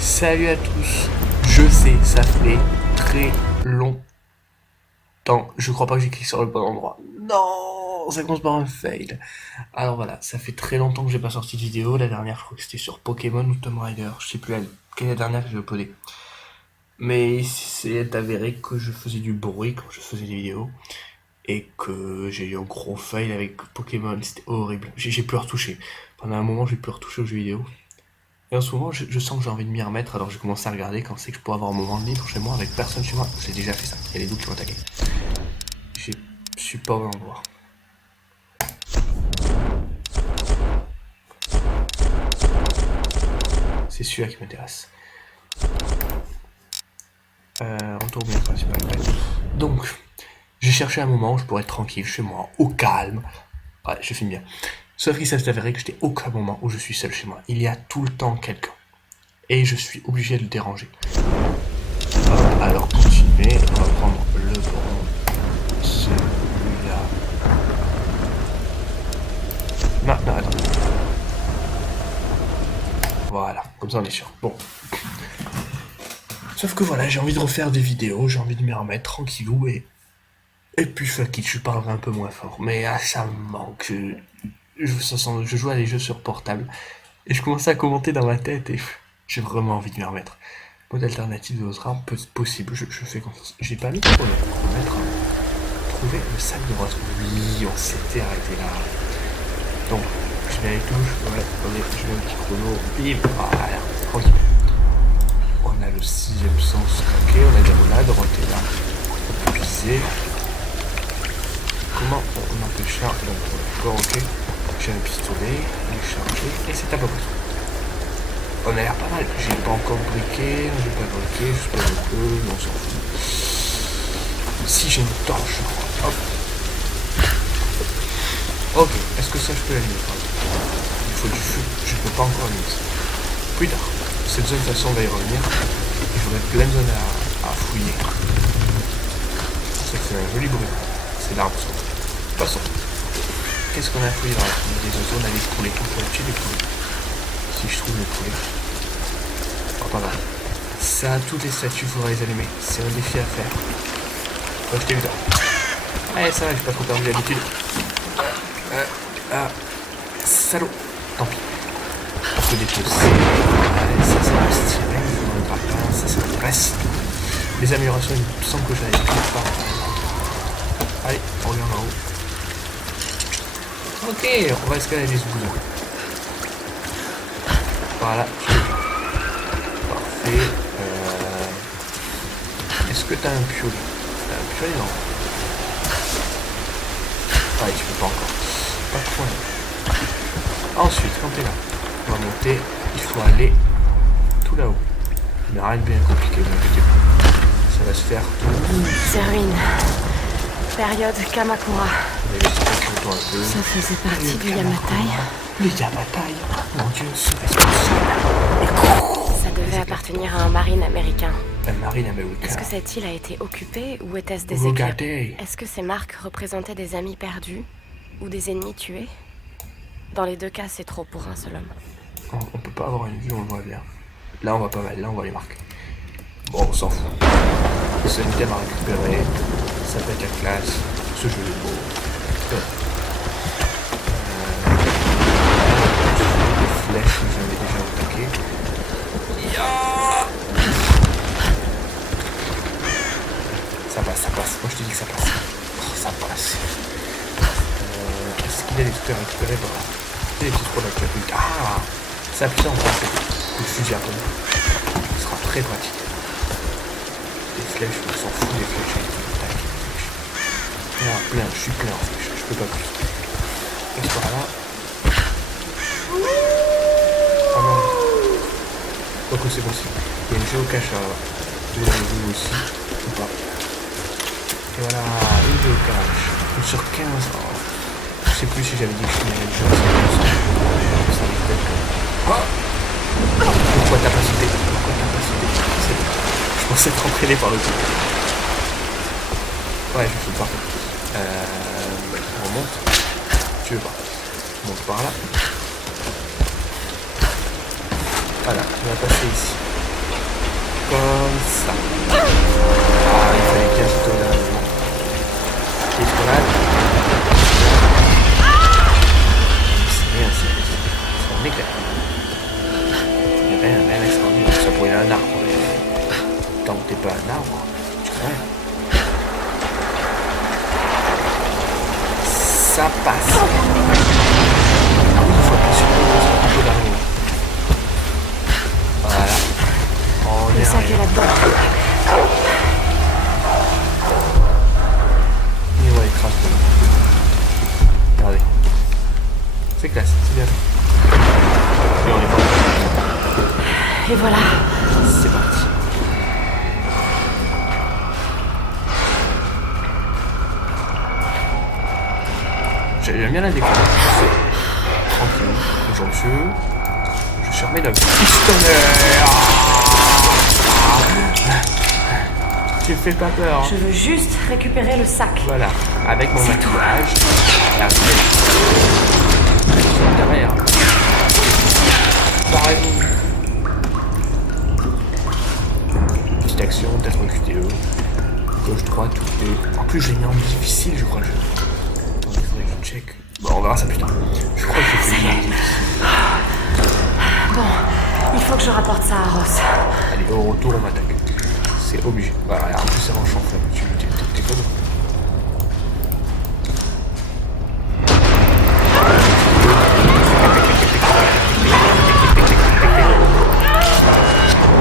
Salut à tous. Je sais, ça fait très longtemps. Je crois pas que j'ai cliqué sur le bon endroit. Non, ça commence par un fail. Alors voilà, ça fait très longtemps que j'ai pas sorti de vidéo. La dernière, je crois que c'était sur Pokémon ou Tomb Raider. Je sais plus quelle est la dernière que j'ai uploadée. Mais c'est avéré que je faisais du bruit quand je faisais des vidéos. Et que j'ai eu un gros fail avec Pokémon. C'était horrible. J'ai plus retouché. Pendant un moment, j'ai plus retouché aux jeux vidéo. Et en ce moment, je sens que j'ai envie de m'y remettre, alors j'ai commencé à regarder quand c'est que je pourrais avoir un moment de libre chez moi avec personne chez moi. J'ai déjà fait ça, il y a des doutes qui vont attaquer. Je suis pas au bon endroit. C'est celui-là qui m'intéresse. Retour au bien principal. Ouais. Donc, j'ai cherché un moment où je pourrais être tranquille chez moi, au calme. Ouais, je filme bien. Sauf qu'il s'est avéré que j'étais aucun moment où je suis seul chez moi. Il y a tout le temps quelqu'un. Et je suis obligé de le déranger. Alors continuez, on va prendre le bon. Celui-là. Non, attends. Voilà, comme ça on est sûr. Bon. Sauf que voilà, j'ai envie de refaire des vidéos, j'ai envie de m'y remettre tranquillou et puis fuck it, je parlerai un peu moins fort. Mais ça me manque. Je joue à des jeux sur portable et je commençais à commenter dans ma tête et j'ai vraiment envie de m'y remettre. Mode alternatif de votre arme, possible, je fais confiance. J'ai pas mis de chronomètre. Trouver le sac de rose. Oui, on s'était arrêté là. Donc, je mets les touches, ouais, je mets un petit chrono, bim, voilà, tranquille. On a le sixième sens craqué, on a des roulades, on était là, épuisé. Comment on empêche ça? Donc, d'accord, ok. J'ai un pistolet, il est chargé, et c'est à peu près tout. On a l'air pas mal, j'ai pas encore briqué, j'ai pas briqué, juste pas un peu, on s'en fout. Si j'ai une torche, je crois, hop. Ok, est-ce que ça je peux l'allumer? Il faut du feu, je ne peux pas encore allumer ça. Plus tard, cette zone de toute façon va y revenir. Il faudrait plein de zones à fouiller. Ça fait un joli bruit. C'est l'arbre ça. Passons. Qu'est-ce qu'on a fouillé dans la fouille des zones? On a des poulets. On peut tuer des poulets. Si je trouve les poulets. Oh, pas mal. Ça, toutes les statues, il faudra les allumer. C'est un défi à faire. Oh, je t'ai vu là. Allez, ça va, j'ai pas trop perdu l'habitude. Salaud. Tant pis. On peut dépecer. Allez, ça c'est le styrène, il faudra un grappin, ça s'intéresse. Les améliorations, il me semble que j'avais pris par. Allez, on revient en haut. Ok, on va escalader ce boulot. Voilà, je l'ai fait. Parfait. Est-ce que t'as un piolet? T'as un piolet, non? Ouais, tu peux pas encore. Pas trop loin. Ensuite, quand t'es là, on va monter, il faut aller tout là-haut. Mais rien de bien compliqué, ne inquiétez pas. Ça va se faire tout. C'est ruine. Période Kamakura. Ça faisait partie du Yamatai. Le Yamatai, mon dieu, c'est responsable. Ça devait appartenir à un marine américain. Un marine américain. Est-ce que cette île a été occupée ou était-ce des Regardez. éclairs? Est-ce que ces marques représentaient des amis perdus ou des ennemis tués? Dans les deux cas, c'est trop pour un seul homme. On peut pas avoir une vue, on le voit bien. Là, on va pas mal, là, on voit les marques. Bon, on s'en fout. C'est un item à récupérer. Ça peut être la classe. Ce jeu est beau. Les flèches, j'avais déjà attaqué. Ça passe. Moi, je te dis que ça passe. Oh, ça passe. Est-ce qu'il y a des trucs à récupérer par là? Il y a des petits produits catapultes. Ah! Ça appuie en fait. Le fusil à pompe. Ce sera très pratique. Les flèches, on s'en fout des flèches. Là, plein, je suis plein en flèches. Je peux pas plus. Passe par là. Ah non. Quoique c'est possible. Il y a une géocache à vous l'avez aussi. Ou pas. Et voilà, une géocache. Une sur 15. Oh. Je sais plus si j'avais dit que je finirais le jeu à 100%. Ça arrive peut-être que... Oh. Pourquoi t'as pas sauté? Je pensais être entraîné par le tout. Ouais, je fais pas. On remonte. Tu veux pas? On monte par là. Voilà, on va passer ici. Comme ça. Ah, il fallait bien se tourner là. Escalade. C'est rien, c'est un éclat. Il y a rien extraordinaire. Ça pourrait être un arbre. Mais tant que t'es pas un arbre, tu fais rien. Ça passe. Ah oui, il faut appuyer sur le peu vers le haut. Voilà. On Le est sac est arrivé. là-dedans. Et ouais, écrase le. Regardez. C'est classe, c'est bien. Et on est pas. Et voilà. C'est parti. J'aime bien la déco. C'est tranquille. Bonjour monsieur. Je suis remis d'un pistolet. Tu fais pas peur. Je veux juste récupérer le sac. Voilà. Avec mon maquillage. La derrière. Pareil. Petite action, peut-être un QTE. Gauche, droite, tout est. En plus, j'ai mis en difficile, je crois. Attendez, il faudrait que je check. Bon, on verra ça plus tard. Je crois que j'ai fait une difficile. Bon, il faut que je rapporte ça à Ross. Allez, au retour, on m'attaque. C'est obligé. Voilà, en plus, c'est en chanfle. T'es quoi,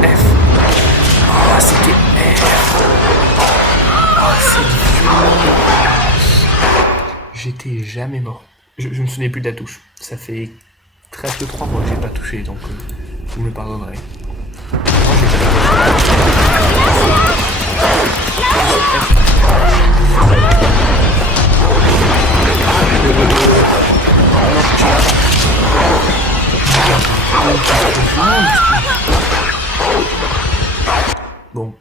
F. Ah, c'était F. Ah, c'est violence. J'étais jamais mort. Je me souvenais plus de la touche. Ça fait presque 3 mois que j'ai pas touché, donc vous me pardonnerez. Moi, j'ai Bon,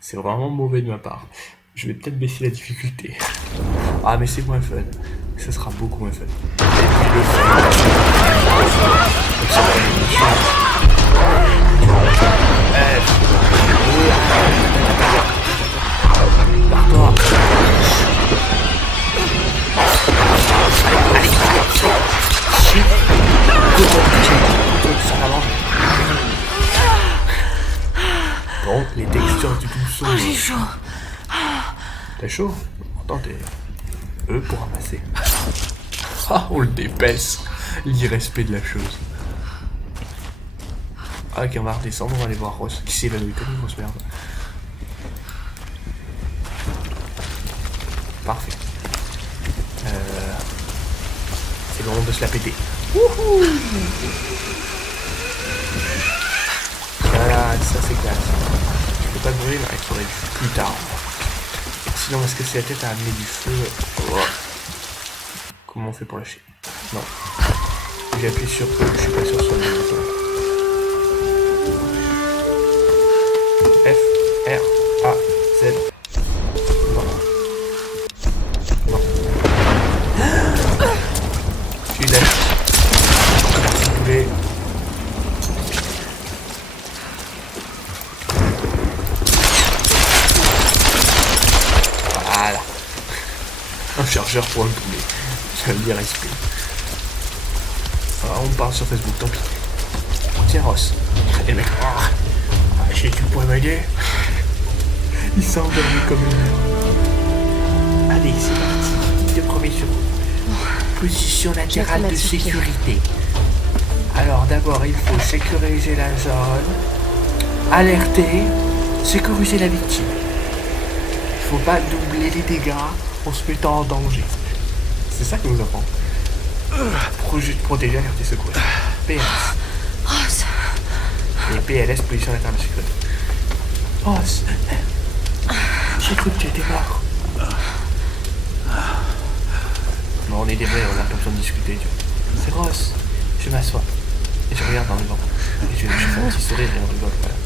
c'est vraiment mauvais de ma part. Je vais peut-être baisser la difficulté. Ah, mais c'est moins fun. Ça sera beaucoup moins fun. Et puis le fun. Barre-toi. Allez. Chien. Bon, les textures du tout sont. Oh, j'ai chaud. T'as chaud? Pourtant t'es. Pour ramasser. Ah, on le dépaisse. L'irrespect de la chose. Ah, ok, on va redescendre, on va aller voir Ross. Qui s'est évanoui comme une grosse merde. Parfait. C'est le moment de se la péter. Wouhou! Voilà, ça c'est classe. Je peux pas brûler, mais il faudrait plus tard. Sinon, on va se casser la tête à amener du feu. Oh. Comment on fait pour lâcher? Non. J'ai appuyé sur E, je suis pas sûr sur le bouton. F, R, A, Z. Non. Non. Tu lâches. Merci poulet. Voilà. Un chargeur pour un poulet. Je le respect. On parle sur Facebook, tant pis. Tiens, Ross. Et le mec. Tu pourrais m'aider? Il s'est endormi comme une. Allez, c'est parti. De premier secours. Position latérale de sécurité. Alors, d'abord, il faut sécuriser la zone. Alerter. Sécuriser la victime. Il faut pas doubler les dégâts en se mettant en danger. C'est ça que nous apprend. Protéger, alerter, secourir. PS. Ross. Et PLS, position latérale de sécurité. Ross. J'ai cru que tu étais mort. Non, on est des vrais, on a pas besoin de discuter. C'est Ross. Je m'assois. Et je regarde dans le vent. Et je fais un petit sourire et on rigole. Voilà.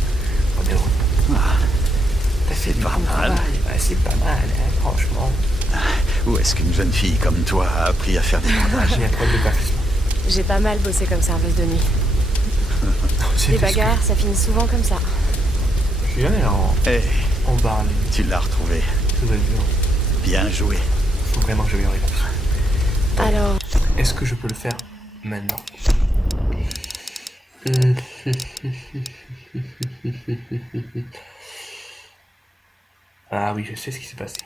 On est heureux. T'as fait du bon travail. Ouais, c'est pas mal, hein, franchement. Où est-ce qu'une jeune fille comme toi a appris à faire des bandages? J'ai un problème de graphisme. J'ai pas mal bossé comme serveuse de nuit. Les bagarres, ça finit souvent comme ça. Je suis jamais là Hé, en barre, tu l'as retrouvé. tout va bien. Bien joué. Faut vraiment que je m'améliorer là-dessus. Alors, Est-ce que je peux le faire maintenant? Ah oui, je sais ce qui s'est passé.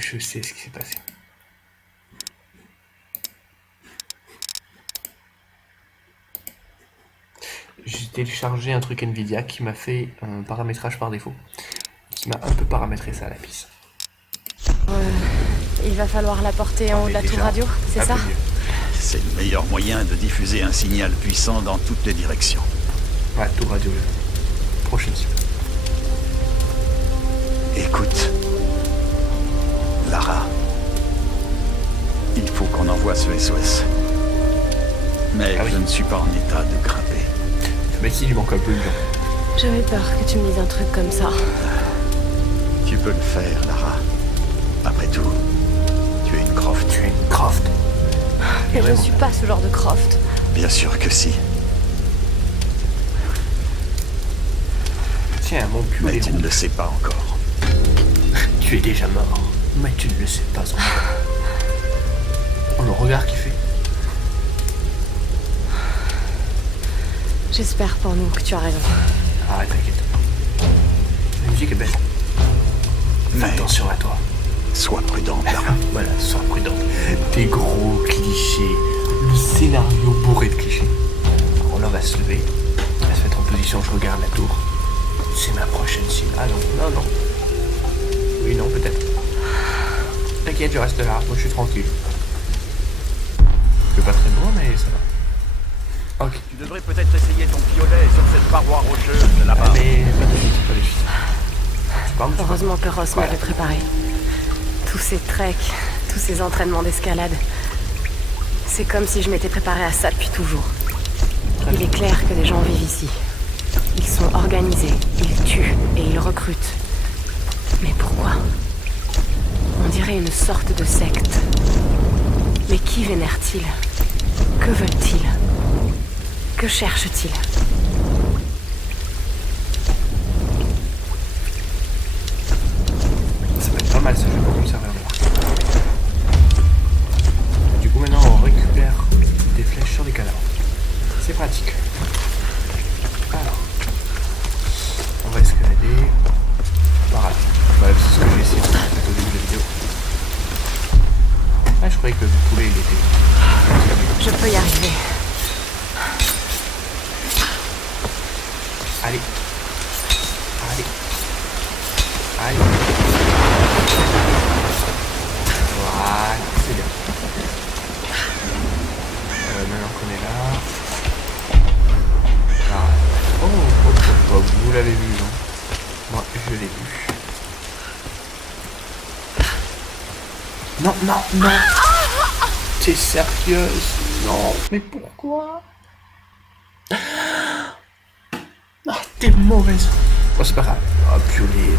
Je sais ce qui s'est passé. J'ai téléchargé un truc Nvidia qui m'a fait un paramétrage par défaut. Qui m'a un peu paramétré ça à la pisse. il va falloir la porter en haut de la tour radio, c'est ça? C'est le meilleur moyen de diffuser un signal puissant dans toutes les directions. Ouais, tour radio. Prochaine cible. Écoute, Lara, il faut qu'on envoie ce SOS. Mais Ah oui. je ne suis pas en état de grimper. Mais s'il lui manque un peu de gens. J'avais peur que tu me dises un truc comme ça. Tu peux le faire, Lara. Après tout, tu es une Croft. Tu es une Croft. Mais je vraiment. suis pas ce genre de Croft. Bien sûr que si. Tiens, mon cul Mais est tu rond. ne le sais pas encore. Tu es déjà mort. Mais tu ne le sais pas encore. Oh, le regard qu'il fait. J'espère pour nous que tu as raison. Ah, t'inquiète. La musique est belle. Fais Mais attention à toi. sois prudente, Lara. Voilà, sois prudent. Des gros clichés. Le scénario bourré de clichés. Alors là, on va se lever. On va se mettre en position, je regarde la tour. C'est ma prochaine cible. Ah non, non, non. Oui, non, peut-être. T'inquiète, je reste là. Moi, je suis tranquille. Je vais pas très loin, mais ça va. Ok. Tu devrais peut-être essayer ton piolet sur cette paroi rocheuse de Ah, là-bas. mais pas de suite, pas de suite. Tu parles, Heureusement que Ross Voilà. m'avait préparé. Tous ces treks, tous ces entraînements d'escalade. C'est comme si je m'étais préparé à ça depuis toujours. Il est clair que des gens vivent ici. Ils sont organisés, ils tuent et ils recrutent. Mais pourquoi? On dirait une sorte de secte. Mais qui vénèrent-ils? Que veulent-ils? Que cherchent-ils? Ça va être pas mal ça, je vais pas conserver moi. Du coup maintenant on récupère des flèches sur les cadavres. C'est pratique. Alors, on va escalader par là. Voilà, c'est ce que j'ai essayé de faire au début de la vidéo. Ah, je croyais que le poulet il était... Je peux y arriver. Allez. Allez. Allez. Voilà, c'est bien. Maintenant qu'on est là... Ah. Oh, oh, oh, oh, vous l'avez vu, non? Moi, je l'ai vu. Non, non, non. T'es sérieuse? Non, mais pourquoi? Ah, t'es mauvaise. Oh, c'est pas grave. Oh, piolet.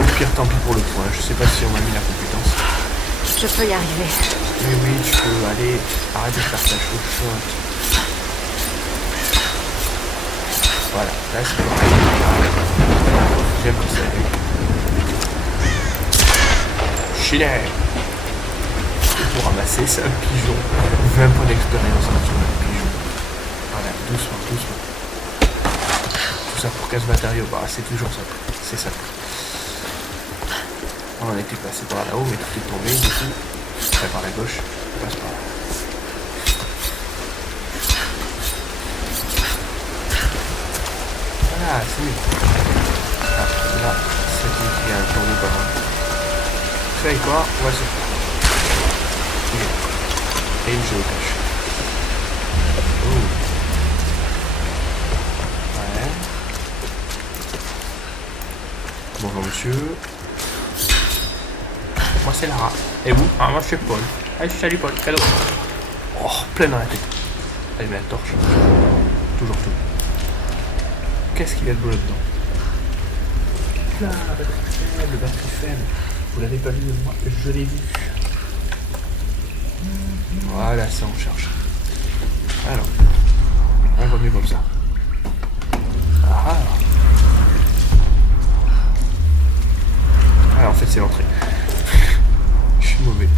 Au pire, tant pis pour le point. Je sais pas si on m'a mis la compétence. Je peux y arriver. Mais oui, tu peux. Allez, arrête de faire ta chauchotte. Voilà, là c'est pareil. J'aime que ça. Chile. Pour ramasser, c'est un pigeon. 20 points d'expérience sur un pigeon. Voilà, doucement, doucement. Tout ça pour 15 matériaux, bah c'est toujours ça. C'est ça. On était passé par là-haut, mais tout est tombé, du coup. Après par la gauche, on passe par là. Voilà, c'est mieux. Ah, là, c'est qu'il y a un tombeau pas mal. Vous savez quoi? On va se faire. Et une géocache. Oh. Ouais. Bonjour monsieur. Moi c'est Lara. Et vous? Ah moi c'est Paul. Allez salut Paul, cadeau. Oh, plein dans la tête. Allez mets la torche. Toujours tout. Qu'est-ce qu'il y a de beau là-dedans? Là, le batterie faible. Vous l'avez pas vu, moi je l'ai vu. Voilà, ça on cherche. Alors, on va mieux comme ça. Ah. Ah, en fait, c'est l'entrée. Je suis mauvais.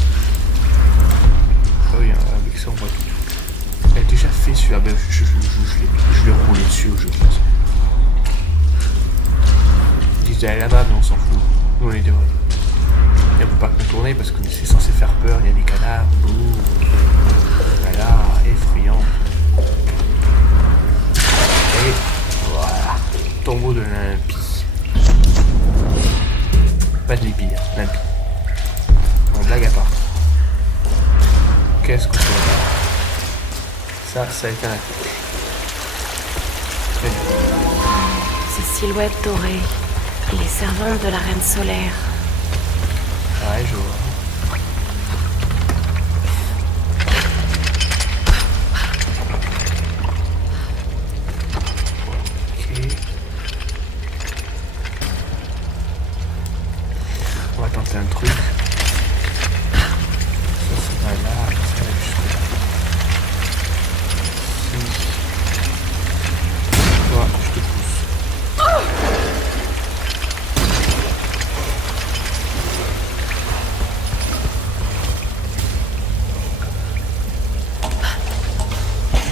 Ah oui, avec ça, on voit tout. Elle a déjà fait celui-là. Ben, je vais rouler dessus au jeu, je pense. Ils disent d'aller là-bas, mais on s'en fout. Nous, on est devant. Et on peut pas contourner parce que c'est censé faire peur. Il y a des cadavres. Ouh. Voilà, effrayant. Et voilà. Tombeau de l'Olympie. Pas de l'Épi, hein, l'Olympie. On blague à part. Qu'est-ce qu'on peut faire? Ça a été un accroche. Très bien. Ces silhouettes dorées, les servantes de la reine solaire. Ouais, je vois. Ok. On va tenter un truc. Ça va là, ça va jusque là. Si. Toi, je te pousse.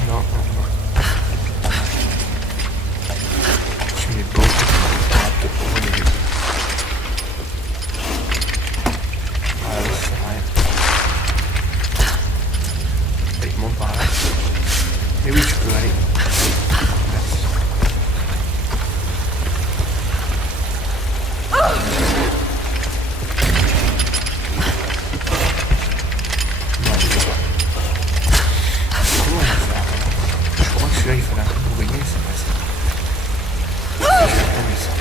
Non, non, non. Je mets beaucoup de temps pour relever. Ah oui, c'est vrai. Allez, monte par là. Mais oui, tu peux aller. Merci. Non, je sais pas. Comment on va faire? Je crois que celui-là, il fallait un peu pour gagner, c'est pas ça. Je vais prendre ça.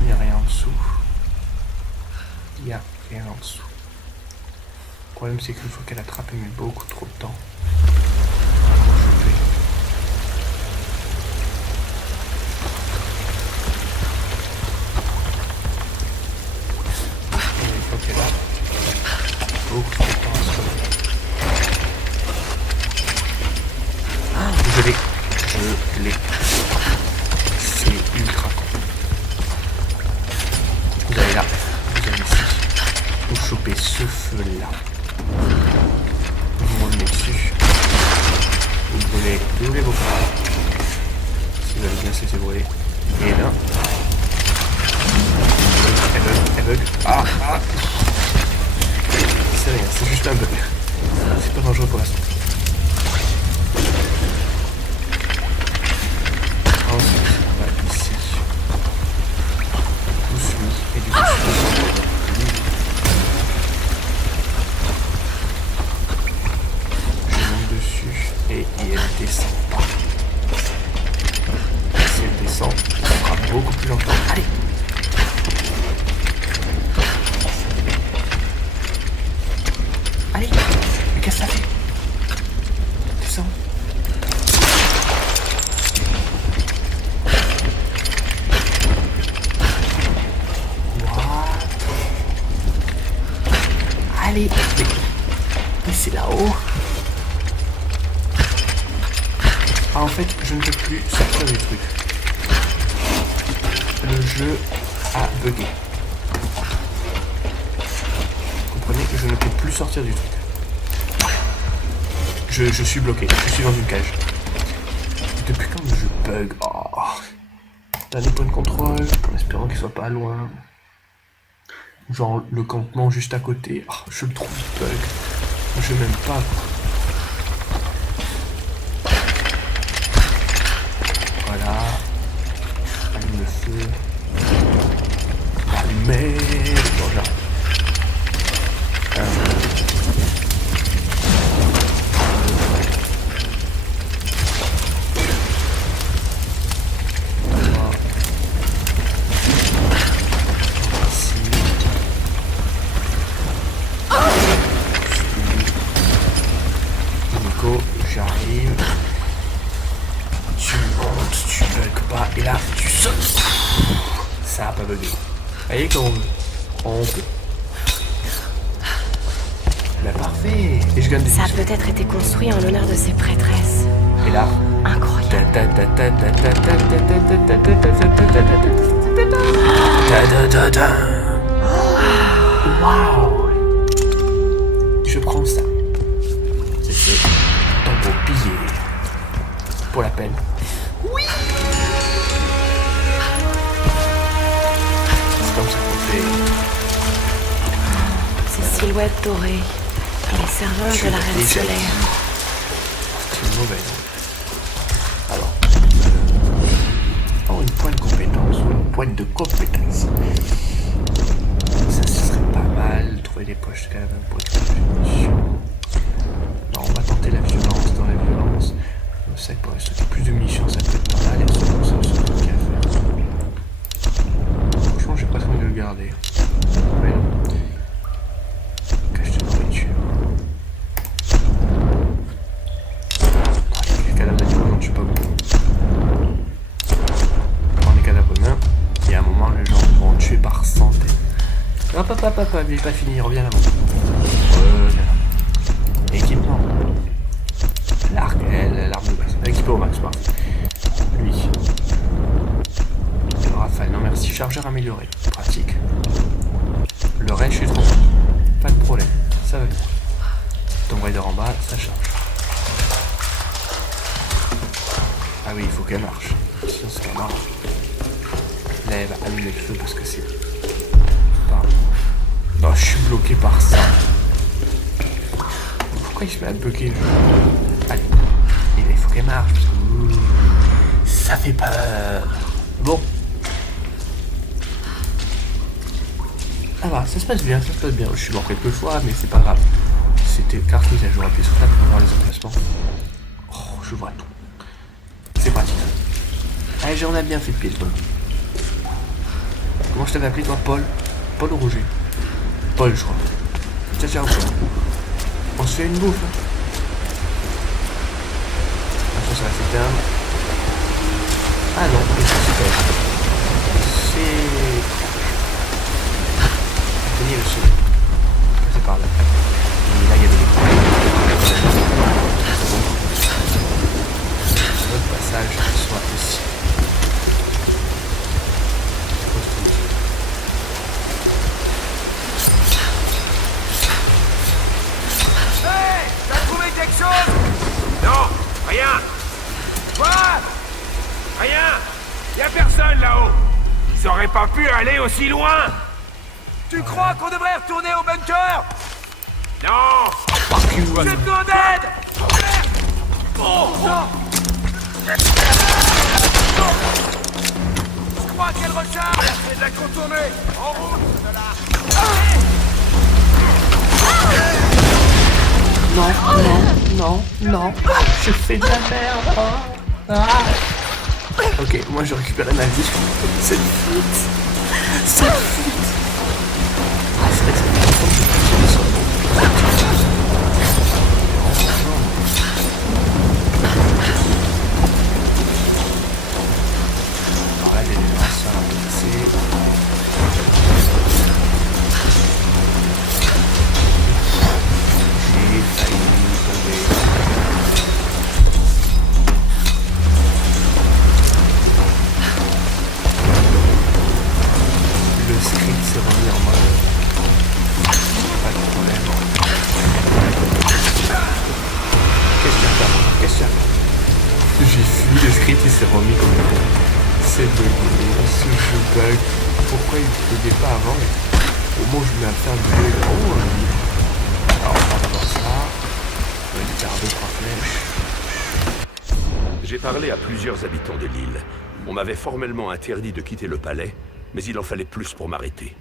Il n'y a rien en dessous. Il n'y a rien en dessous. Le problème, c'est qu'une fois qu'elle attrape, elle met beaucoup trop de temps. Alors, je vais. Et une fois qu'elle a beaucoup trop de temps à se relever. Ah, je l'ai. Je l'ai. C'est ultra con. Vous allez là. Vous allez ici. Vous chopez ce feu-là. Vous revenez dessus. Vous brûlez vos bras. Si vous allez bien se laisser brûler. Et là. Elle bug. Ah. C'est rien, c'est juste un bug. C'est pas dangereux pour l'instant. Ensuite, on va ici. Tout suit. Et du coup, je monte dessus et elle descend pas. Si elle descend, ça sera beaucoup plus longtemps. Allez! Allez! Mais qu'est-ce que ça fait? Descends! What? Allez! Mais c'est là-haut! Ah, en fait, je ne peux plus sortir du truc. Le jeu a bugué. Vous comprenez que je ne peux plus sortir du truc. Je suis bloqué. Je suis dans une cage. Depuis quand le jeu bug? Oh. Dernier point de contrôle, en espérant qu'il soit pas loin. Genre le campement juste à côté. Oh, je le trouve bug. Je m'aime pas. Voilà. Allume le feu. Allumez. Bon, j'arrête. Ça a pas bugué. Voyez quand on peut. Bah parfait. Et je gagne des Ça a missions. peut-être été construit en l'honneur de ses prêtresses. Et là. Incroyable. Waouh. Je prends ça. C'est fait. Tambour pillé. Pour la peine. Oui. C'est comme ça qu'on fait. Ces silhouettes dorées et les servantes de la reine solaire. C'est une mauvaise. Alors. Oh, une pointe de compétence. Ou une pointe de compétence. Ça, ce serait pas mal. Trouver des poches quand même pour une non, on va tenter la violence dans la violence. Je sais que pour rester plus de munitions, ça peut être pas mal. Et c'est pour ça que c'est un truc à faire. Franchement, j'ai pas trop envie de le garder. Mais non. Cache de nourriture. Les cadavres d'animaux, non, je sais pas beaucoup. Prends les cadavres humains. Et à un moment, les gens vont en tuer par centaines. Hop, hop, hop, hop, il est pas fini, reviens là-bas. Équipement. L'arc, l'arme de base. Équipé au max, parfait. Lui. Le rafale, non merci. Chargeur amélioré. Pratique. Le reste, je suis trop bon. Pas de problème. Ça va bien. Tomb Raider en bas, ça charge. Ah oui, il faut qu'elle marche. Sinon, c'est pas marrant. Là, elle va allumer le feu parce que c'est... Pardon. Non, je suis bloqué par ça. Pourquoi il se met à bloquer le jeu? Allez. Il faut qu'elle marche. Parce que... ça fait peur. Bon. Ça va, ça se passe bien, ça se passe bien. Je suis mort quelques fois, mais c'est pas grave. C'était carte mise à jour, appuyé sur table pour voir les emplacements. Oh, je vois tout. C'est pratique. Allez, on a bien fait de pied, toi. Comment je t'avais appelé, toi, Paul? Paul ou Roger? Paul, je crois. Ciao, ciao. On se fait une bouffe. Attention, ça va s'éteindre. Ah non, mais ça s'éteint. C'est... Tenez le son. C'est par là. Et là, il y a des un autre passage qui soit ici. Hey! T'as trouvé quelque chose? Non, rien. Quoi? Rien. Y'a personne là-haut. Ils auraient pas pu aller aussi loin. Tu crois qu'on devrait retourner au bunker? Non. J'ai besoin d'aide. Oh non. Je crois qu'elle recharge. Essaie de la contourner. En route de là. Non, non, non, non. Je fais de la merde. Ah. Ok, moi je récupère ma vie. Cette fuite. Cette fuite. Ah, c'est vrai que c'est pas trop que je alors là, les anciens à passer. J'ai failli tomber. Le script s'est remis en mode. Pas de problème. Qu'est-ce qu'il y a? J'ai fui, le script il s'est remis comme une bombe. C'est bugué, ce jeu bug. Pourquoi il ne buguait pas avant? Au moment où je mets à faire du jeu, alors on va d'abord ça. On va lui faire 2-3 flèches. J'ai parlé à plusieurs habitants de l'île. On m'avait formellement interdit de quitter le palais, mais il en fallait plus pour m'arrêter.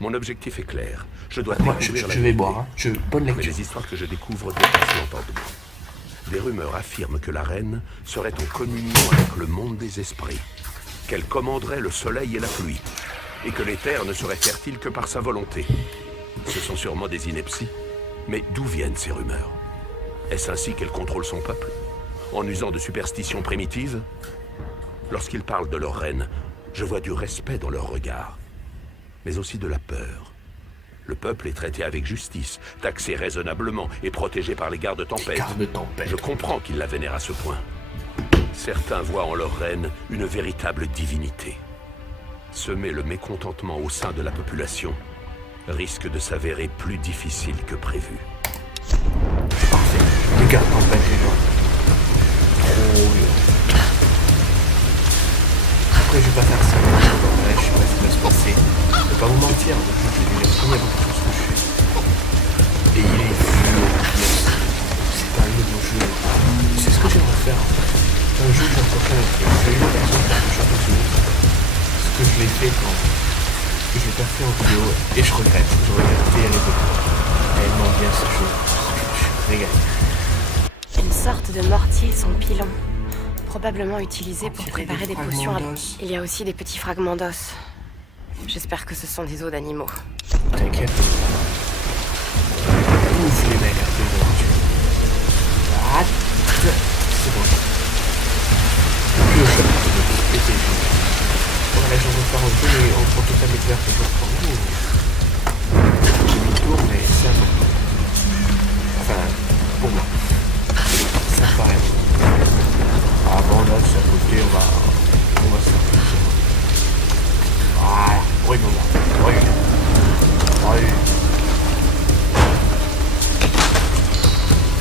Mon objectif est clair. Je dois Moi, découvrir la je vais vérité. boire, hein. Bonne Mais lecture. les histoires que je découvre dépassent l'entendement. Des rumeurs affirment que la reine serait en communion avec le monde des esprits, qu'elle commanderait le soleil et la pluie, et que les terres ne seraient fertiles que par sa volonté. Ce sont sûrement des inepties, mais d'où viennent ces rumeurs? Est-ce ainsi qu'elle contrôle son peuple? En usant de superstitions primitives? Lorsqu'ils parlent de leur reine, Je vois du respect dans leur regard, mais aussi de la peur. Le peuple est traité avec justice, taxé raisonnablement et protégé par les gardes tempête. Garde tempête. Je comprends qu'ils la vénèrent à ce point. Certains voient en leur reine une véritable divinité. Semer le mécontentement au sein de la population risque de s'avérer plus difficile que prévu. Parfait. Les gardes tempête, les gens. Trop bien. Après, je vais pas faire ça. Ouais, je sais pas ce qui va se passer. Je vais pas vous mentir, le jeu, j'ai déjà fini avant tout ce que je fais. Et il est vieux. C'est un nouveau jeu. C'est ce que j'aimerais faire. Un jeu que j'ai encore fait avec. J'ai eu l'occasion de faire quelque chose de ce que je l'ai fait quand. Que je l'ai pas fait en vidéo. Et je regrette. Je regrette tellement bien ce jeu. Je suis régalé. Une sorte de mortier sans pilon. Probablement utilisé pour dirait préparer des des potions. fragments d'os. Il y a aussi des petits fragments d'os. J'espère que ce sont des os d'animaux. T'inquiète. Ouf les mecs, après ils vont tuer. Ah, c'est bon. Plus au chapitre de pété. Voilà, j'en veux faire un peu, mais en tout cas m'éclaire que je reprends. Demi-tour, mais c'est important. Enfin, pour moi. Ça me paraît. Avant là, c'est à côté, on va se faire plaisir. Voilà, oui, bon, oui. Oui.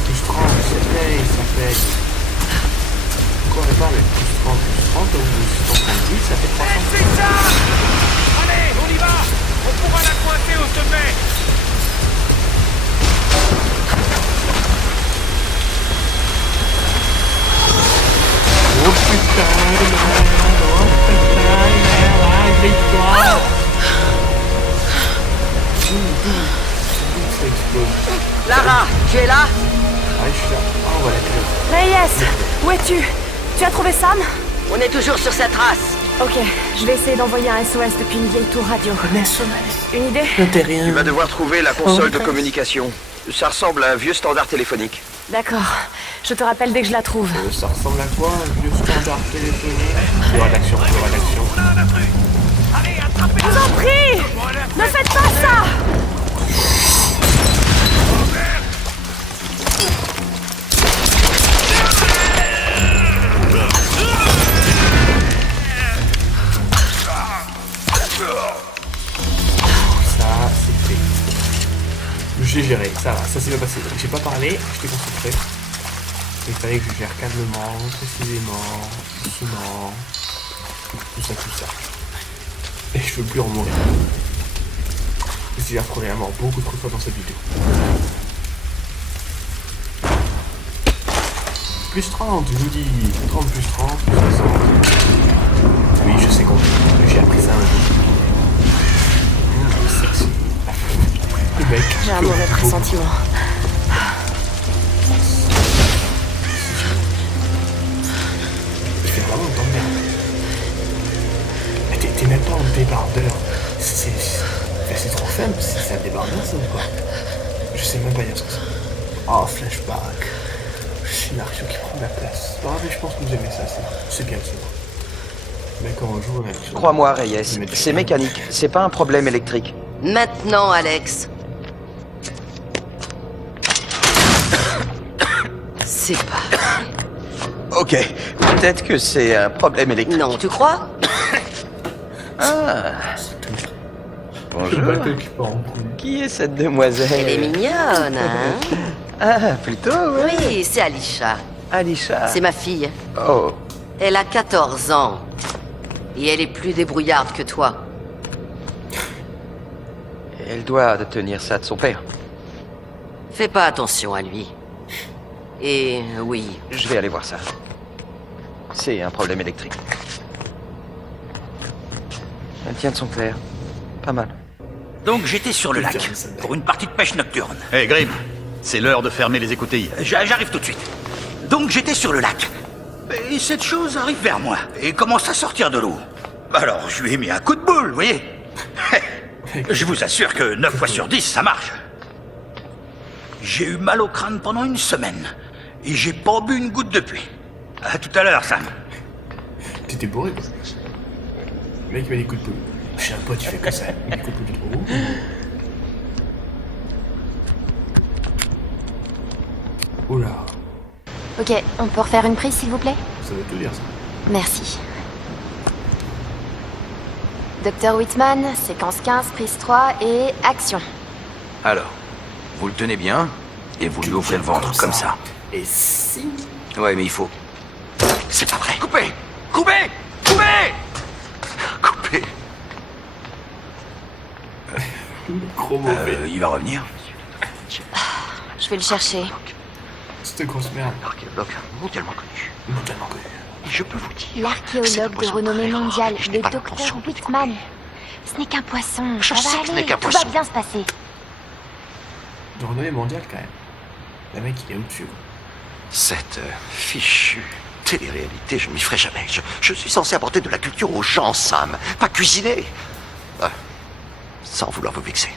Plus 30, ça paye. Pourquoi on pas avec plus 30 ou 638, ça fait 300. C'est ça! Allez, on y va! On pourra la coincer au sommet! Oh putain de merde, la victoire! Ça explose. Lara, tu es là? Ah, je suis là. Ah, on va la clé. Reyes, où es-tu? Tu as trouvé Sam? On est toujours sur sa trace. Ok, je vais essayer d'envoyer un SOS depuis une vieille tour radio. Une idée? Tu vas devoir trouver la console de communication. Ça ressemble à un vieux standard téléphonique. D'accord, je te rappelle dès que je la trouve. Ça ressemble à quoi? Un vieux standard téléphonique? De rédaction, de rédaction. Allez, attrapez-le! Je vous en prie! Ne faites pas ça! Ça, c'est fait. J'ai géré, ça va, ça s'est bien passé. J'ai pas parlé, j'étais concentré. Il fallait que je gère calmement, précisément, doucement, tout ça. Et je veux plus en mourir. J'ai appris à mort beaucoup trop de fois dans cette vidéo. Plus 30, je vous dis. 30 plus 30, plus 60. Oui, je sais compter. J'ai appris ça un jour. Sexy. Le mec. J'ai un mauvais pressentiment. Je fais vraiment une merde. T'es même pas en débardeur. C'est trop faible, c'est un débardeur ça ou quoi? Je sais même pas dire ce que c'est. Oh, flashback. Scénario qui prend de la place. Ah, mais je pense que vous aimez ça, c'est bien sûr. Mais quand on joue, on a l'impression. Crois-moi, Reyes, c'est mécanique. C'est pas un problème électrique. Maintenant, Alex. C'est pas... Ok, peut-être que c'est un problème électrique. Non, tu crois? Ah, Le bonjour. bateau qui part en couille. Qui est cette demoiselle? Elle est mignonne, hein? Ah, plutôt, ouais. Oui, c'est Alisha. Alisha. C'est ma fille. Oh, Elle a 14 ans. Et elle est plus débrouillarde que toi. elle doit tenir ça de son père. Fais pas attention à lui. Et oui, Je vais aller voir ça. C'est un problème électrique. Elle tient de son père. Pas mal. Donc j'étais sur le lac, pour une partie de pêche nocturne. Hé, Grim, c'est l'heure de fermer les écoutilles. J'arrive tout de suite. Donc j'étais sur le lac. Et cette chose arrive vers moi, et commence à sortir de l'eau. Alors je lui ai mis un coup de boule, vous voyez. Je vous assure que 9 fois sur 10, ça marche. J'ai eu mal au crâne pendant une semaine, et j'ai pas bu une goutte depuis. À tout à l'heure, Sam. T'étais bourré quoi. Le mec il met des coups de poule. Chez un pote il fait que ça. Il met des coups de poule de trop. Oula, Ok, on peut refaire une prise, s'il vous plaît? ça veut tout dire ça. Merci. Dr. Whitman, séquence 15, prise 3 et action. Alors, vous le tenez bien et vous lui ouvrez le ventre comme ça. Et si... Ouais, mais il faut. C'est pas vrai. Coupez! Coupez! Coupez! Coupez! Gros mauvais. Il va revenir. Je vais le chercher. Cette grosse merde. Archéologue mondialement connu. Mondialement connu. Et je peux vous dire. L'archéologue de renommée mondiale, Je le n'ai pas Dr. l'intention de Whitman. déconner. Ce n'est qu'un poisson. Je Ça sais va que ce aller, n'est qu'un tout va poisson. bien se passer. De renommée mondiale quand même. Le mec il est au-dessus. Cette fichue télé-réalité, je m'y ferai jamais. Je suis censé apporter de la culture aux gens, Sam. Pas cuisiner. Sans vouloir vous vexer.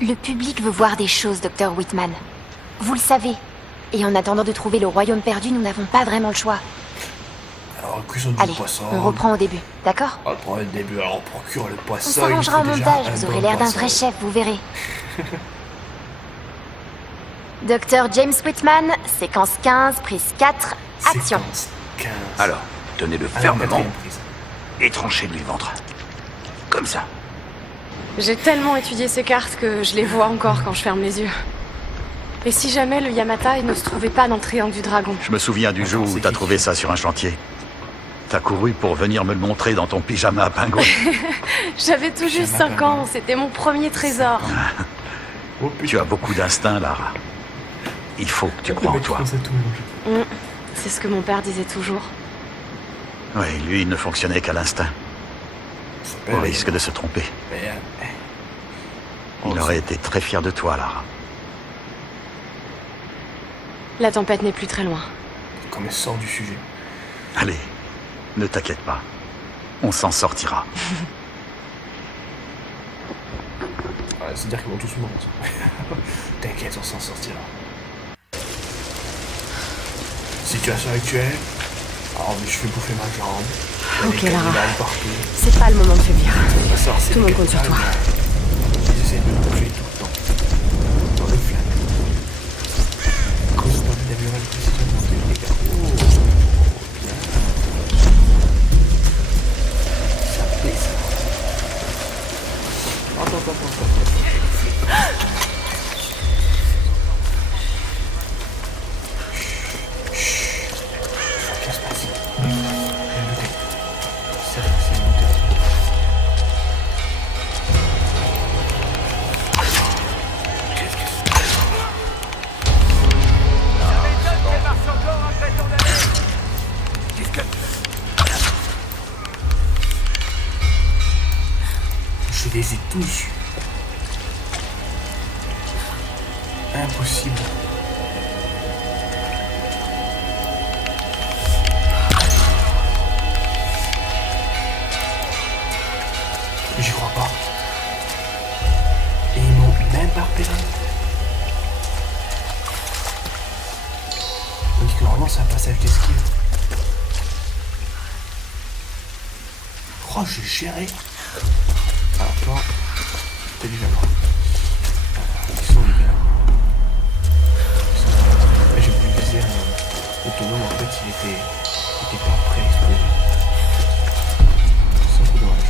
Le public veut voir des choses, Dr. Whitman. Vous le savez. Et en attendant de trouver le royaume perdu, nous n'avons pas vraiment le choix. Alors cuisson du Allez, poisson. on reprend au début, d'accord? On reprend le début. Alors on procure le On poisson. s'arrangera au il faut déjà montage, un vous bon aurez l'air d'un poisson. vrai chef, vous verrez. Dr. James Whitman, séquence 15, prise 4, action. Séquence 15. Alors, tenez-le Alors, fermement quatrième prise. et tranchez-lui le ventre. Comme ça. J'ai tellement étudié ces cartes que je les vois encore quand je ferme les yeux. Et si jamais le Yamatai ne se trouvait pas dans le triangle du dragon? Je me souviens du jour où t'as trouvé ça sur un chantier. T'as couru pour venir me le montrer dans ton pyjama à pingouin. J'avais tout juste 5 ans, c'était mon premier trésor. Oh putain. Tu as beaucoup d'instinct, Lara. Il faut que tu Le crois en mec toi. pense à tout mélanger. C'est ce que mon père disait toujours. Oui, lui, il ne fonctionnait qu'à l'instinct. Au risque de se tromper. Mais, Il aurait été très fier de toi, Lara. La tempête n'est plus très loin. Comme elle sort du sujet. Allez, ne t'inquiète pas. On s'en sortira. C'est-à-dire qu'ils vont tous mourir. T'inquiète, on s'en sortira. Situation actuelle. Alors, je fais bouffer ma jambe. Il y a Ok, des Lara. cannibales partout. C'est pas le moment de faiblir. On va savoir si Tout le les monde compte sur toi. cannibales, ils essaient de me bouffer tout le temps. Dans le flingue. Cause pas d'améliorer la précision de les dégâts. Oh, bien. Ça plaît, ça. Attends. Qu'est-ce qui se passe? Rien de tel. C'est une mutation. Qu'est-ce qui se passe? Je les ai tous. Impossible. J'y crois pas. Et ils m'ont même pas repéré. Parce que normalement c'est un passage d'esquive. Oh, j'ai géré. Alors toi, t'es du là. Ils sont les gars. J'ai voulu viser l'autonome, en fait il était pas prêt à exploser. C'est un peu dommage.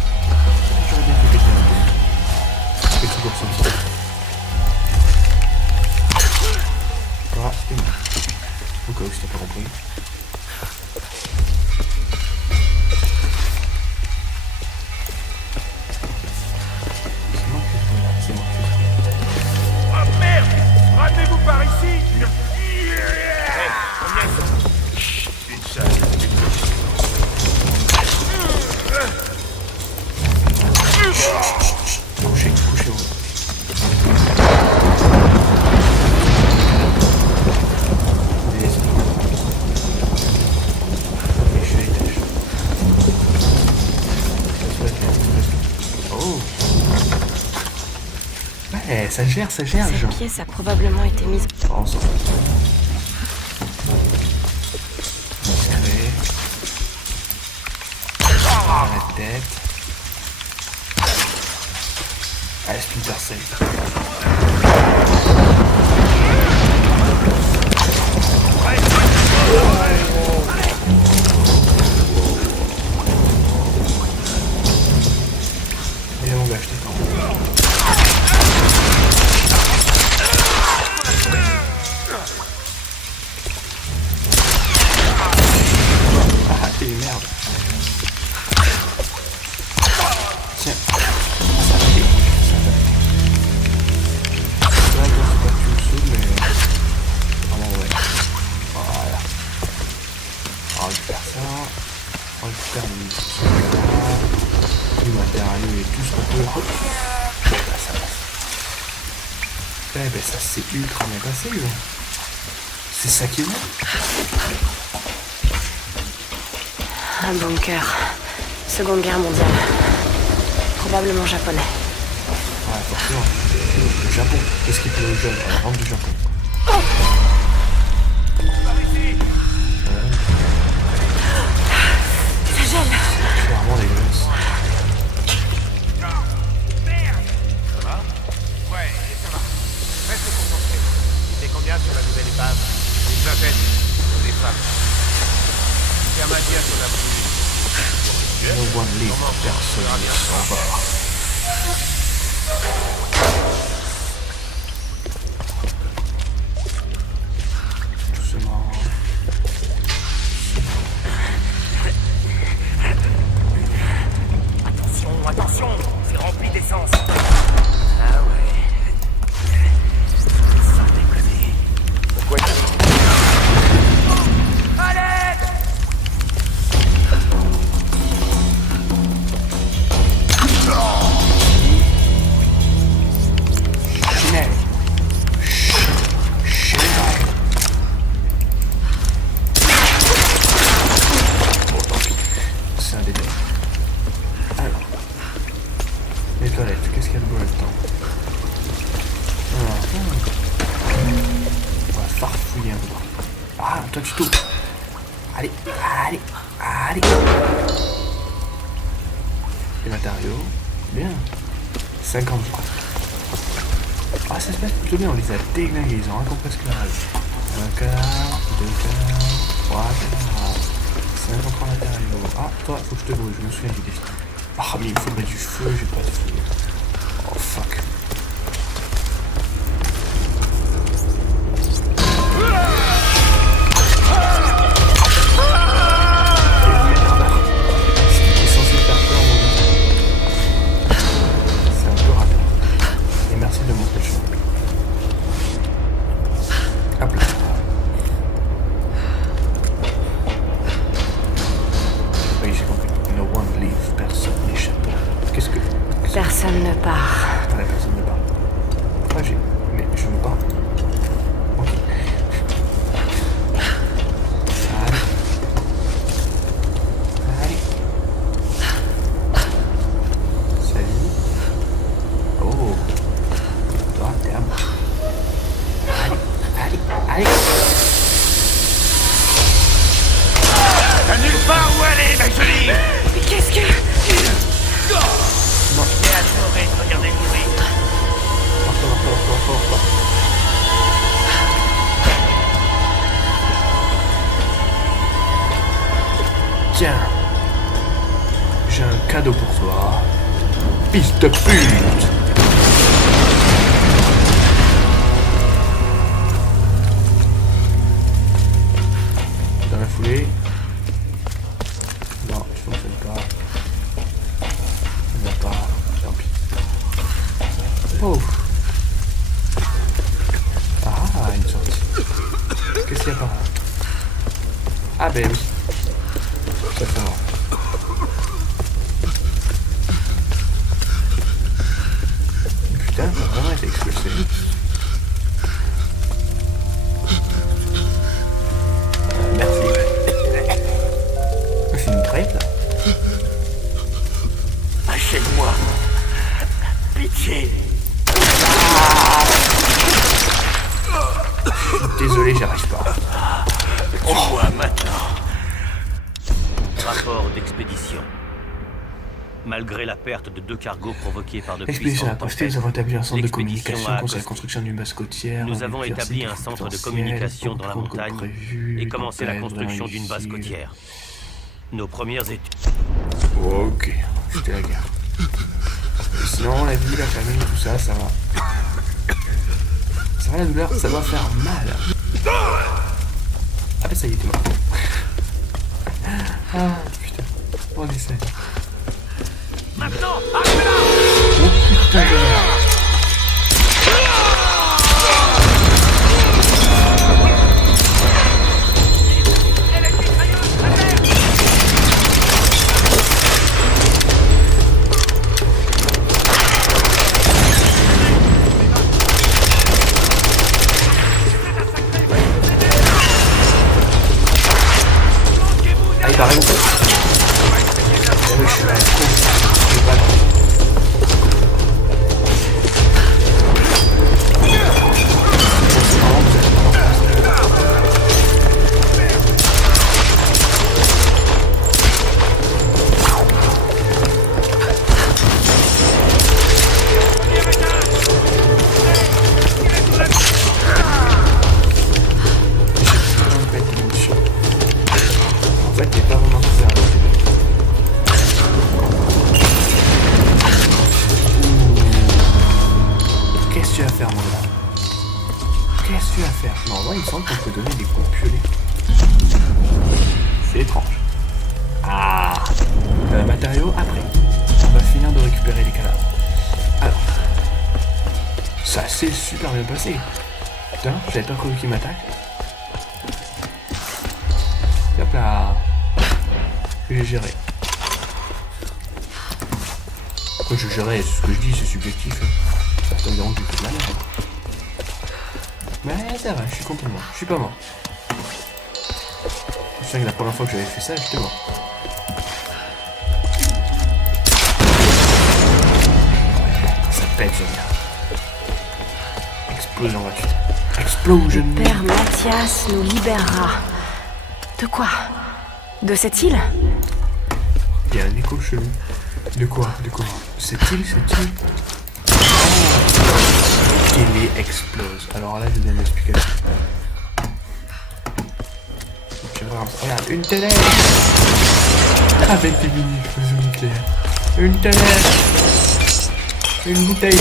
J'aurais bien fait péter un peu. Je fais toujours ça aussi. Voilà, c'était bon. Au cas où si t'as pas compris. C'est moi qui fais là, c'est moi qui fais. Oh merde! Ramenez-vous par ici! Une seule. Couchez-vous. Des esprits. Ok, je suis à l'étage. Ça se passe bien. Oh! Ouais, ça gère, Cette genre. pièce a probablement été mise... Oh, on s'en fout. Discret. Arrête. tête. Allez, Splinter Cell. Et on va acheter quand même. Ah, t'es une merde. Tiens. Ça va aller. Là, c'est pas que tu me saoules, mais... Vraiment, ouais. Voilà. On récupère ça. On récupère le matériau et tout ce qu'on peut. Hop. Là, ça passe. Eh ben, ça s'est ultra bien passé, là. C'est ça qui est bon. Un bunker. Seconde guerre mondiale. Probablement japonais. Ouais, forcément. Le Japon. Qu'est-ce qu'il plaît aux jeunes? Elle rentre du Japon. Ça gèle. Clairement dégueulasse. Ouais, ça va. Reste concentré. C'était combien sur la nouvelle épave? Une vingtaine. Des femmes. Ferme un bien sur la brûlure. No one leave, personne ne s'en va. Doucement. Attention, attention, c'est rempli d'essence. Ah ouais. Sans déconner. Pourquoi à l'aide! Chanel. Chanel. Bon, tant pis. C'est un détail. Alors. Les toilettes, qu'est-ce qu'il y a de beau là-dedans? On va farfouiller un peu. Ah, toi tu t'ouvres. Allez, allez, allez. Les matériaux. Bien. 50 francs. Ah, ça se passe plutôt bien, on les a déglingués, ils ont un compresse clairage. Un quart, 2 quarts, 3 quarts, 50 francs matériaux. Ah, toi, faut que je te brûle, je me souviens du défi. Ah, mais il me faudrait du feu, j'ai pas de feu. Oh, fuck. C'était censé faire peur, mon gars. C'est un peu raté. Et merci de montrer le chemin. Hop là. Oui, j'ai compris. No one leave. Personne n'échappe. Qu'est-ce que... Personne ne part. Ah, la personne ne parle. Ah, j'ai... Mais je veux pas. Ok. Allez. Allez. Salut. Oh. Toi, t'es à moi. Allez. Allez. Allez. T'as nulle part où aller, ma jolie! Mais qu'est-ce que... Non. Et adoré de regarder mourir. Porte. Tiens. J'ai un cadeau pour toi. Fils de pute. Dans la foulée. Non, je fonctionne pas. Il n'y a pas. Tant pis. Oh. Ah, une sortie. Qu'est-ce qu'il y a par là? Ah ben oui. Ça fait marrant. Putain, ça a vraiment été expulsé. Merci. C'est une crêpe là. Achète-moi. Pitié. Désolé, j'y arrive pas. Tue-moi maintenant. Rapport d'expédition. malgré la perte de 2 cargos provoqués par de L'expédition a posté, nous avons établi un centre de L'expédition communication a contre la accosté. construction d'une base côtière. Nous on avons éclaircit établi tout un centre de potentiel, communication dans la beaucoup de montagne prévus, et les commencé la tempêtes, construction vraiment d'une base difficiles. côtière. Nos premières études. Ok, c'était la guerre. Sinon, la vie, la famille, tout ça, ça va. Ça va la douleur, ça doit faire mal. Ah bah ça y est, t'es mort. Ah putain, on essaie. Maintenant, arrivez là! Oh putain de merde. Ah, il paraît bon. Eh oui, je suis là. Je vais pas là. En fait, t'es pas vraiment couvert avec les deux. Qu'est-ce que tu vas faire, mon gars? Qu'est-ce que tu vas faire? Non, moi, il me semble qu'on peut donner des coups de piolet. C'est étrange. Ah, matériaux, après. On va finir de récupérer les cadavres. Alors, ça s'est super bien passé. Putain, j'avais pas prévu qu'il m'attaque. Hop là. J'ai géré. Quand je gérais, c'est ce que je dis, c'est subjectif. Ça se dérange du tout de la merde. Mais ça va, je suis content de moi. Je suis pas mort. Je sais que la première fois que j'avais fait ça, j'étais mort. Ça pète, j'aime bien. Explosion gratuite. Explosion. Père Mathias nous libérera. De quoi? De cette île? Il y a un écho chelou. De quoi? De quoi? Cette île? Télé explose. Alors là, je donne l'explication. Regarde, une télé. Avec des mini-explosions nucléaires. Une télé. Une bouteille.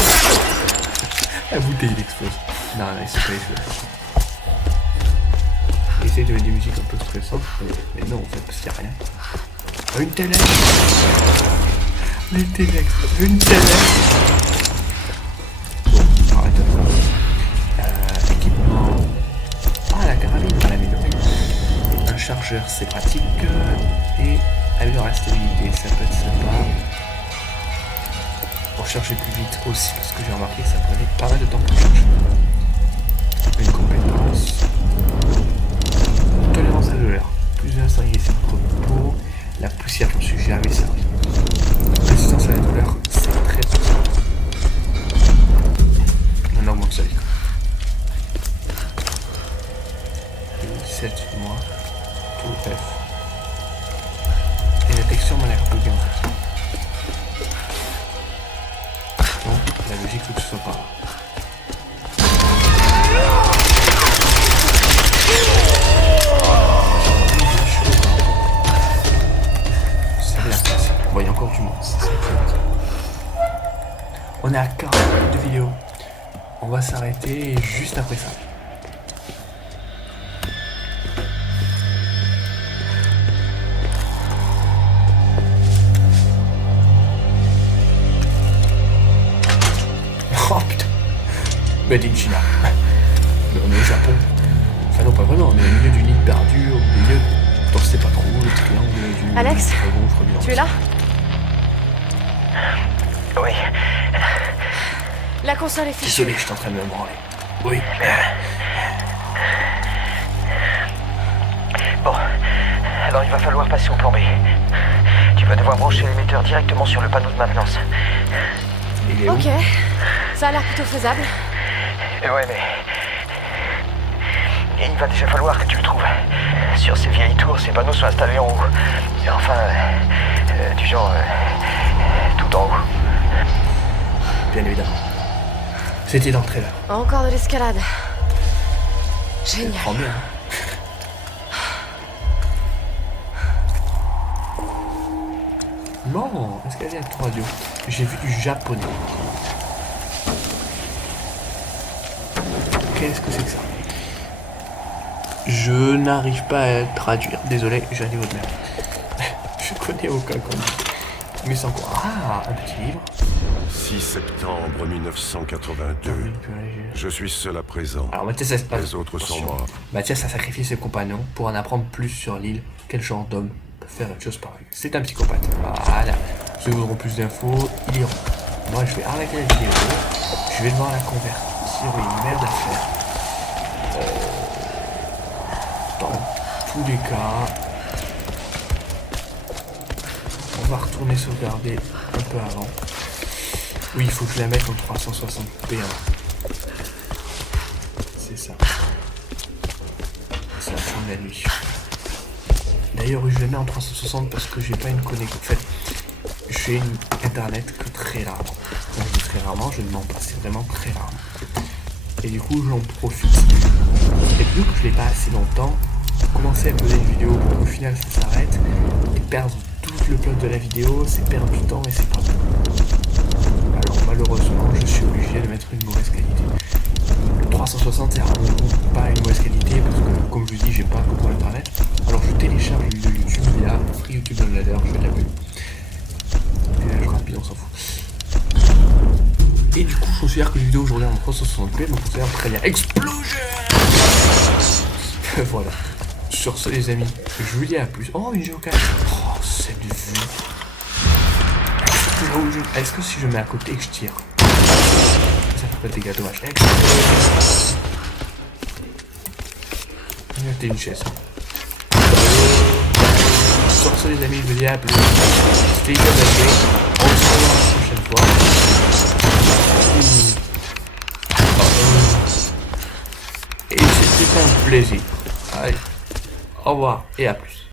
La bouteille, il explose. Non, non, c'est pas explosé. Essaye de mettre des musiques un peu stressantes, mais non en fait, parce qu'il n'y a rien. Une télé. Les télé explosent. Une télé. Bon, arrête de équipement. Ah, la carabine, on l'a améliorée. Un chargeur, c'est pratique. Et améliorer la stabilité, ça peut être sympa. Pour charger plus vite aussi, parce que j'ai remarqué que ça prenait pas mal de temps pour charger. Une compétence. Tolérance à l'heure. Plus de l'instinct et c'est repos. La poussière, je me suis jamais servi. Résistance à la douleur, c'est très puissant. On augmente sa vie. 17 mois. Tout F. Et la texture m'a l'air un peu bien en fait. Donc la logique faut que ce soit pas là. Bon, il y a encore du monde, c'est ça que je veux dire. On est à 40 minutes de vidéo. On va s'arrêter juste après ça. Oh putain. Made in China. On est au Japon. Enfin non, pas vraiment, on est au milieu d'une île perdue, au milieu... On sait pas trop, le triangle du... Alex, tu es là? Oui. La console est fichue. Désolé, je suis en train de me branler. Oui. Bon, alors il va falloir passer au plan B. Tu vas devoir brancher l'émetteur directement sur le panneau de maintenance. Il est où? Ok, ça a l'air plutôt faisable. Ouais, mais... il va déjà falloir que tu le trouves. Sur ces vieilles tours, ces panneaux sont installés en haut. Enfin, du genre... temps. Bien évidemment. C'était dans le trailer. Encore de l'escalade. Génial. Prends bien. Non, est-ce qu'elle est à ton radio? J'ai vu du japonais. Qu'est-ce que c'est que ça? Je n'arrive pas à traduire. Désolé, j'ai un niveau de merde. Je connais aucun connu. Mais sans quoi. Ah, un petit livre. 6 septembre 1982. Je suis seul à présent. Alors Mathias, ça, les autres sont morts. Mathias a sacrifié ses compagnons pour en apprendre plus sur l'île. Quel genre d'homme peut faire une chose pareille? C'est un psychopathe. Voilà. Ceux qui voudront plus d'infos, ils iront. Moi, je vais arrêter la vidéo. Je vais devoir la convertir. Une merde à faire. Dans tous les cas, on va retourner sauvegarder un peu avant. Oui, il faut que je la mette en 360p. C'est ça. C'est la fin de la nuit. D'ailleurs, je la mets en 360 parce que j'ai pas une connexion. En fait, j'ai une internet que très rarement. Quand je dis très rarement, je ne mens pas, c'est vraiment très rarement. Et du coup, j'en profite. Et vu que je l'ai pas assez longtemps, commencer à poser une vidéo pour qu'au final ça s'arrête et perdre tout le plot de la vidéo, c'est perdre du temps et c'est pas bon. Alors malheureusement, je suis obligé de mettre une mauvaise qualité. Le 360 c'est vraiment pas une mauvaise qualité parce que, comme je vous dis, j'ai pas un compte internet. Alors je télécharge une vidéo YouTube via Free YouTube Downloader, je fais de la pub. Télécharge rapide, on s'en fout. Et du coup, je considère que les vidéos aujourd'hui en 360p me considère très bien. Explosion. Voilà. Sur ce, les amis, je vous dis à plus. Oh, une géocarte. Oh, cette vue. Est-ce que si je mets à côté et que je tire, ça fait pas de dégâts dommages? T'es une chaise. Sur ce, les amis, je vous dis à plus. C'était hyper bien. On se revoit la prochaine fois. Et c'était un plaisir. Allez, au revoir et à plus.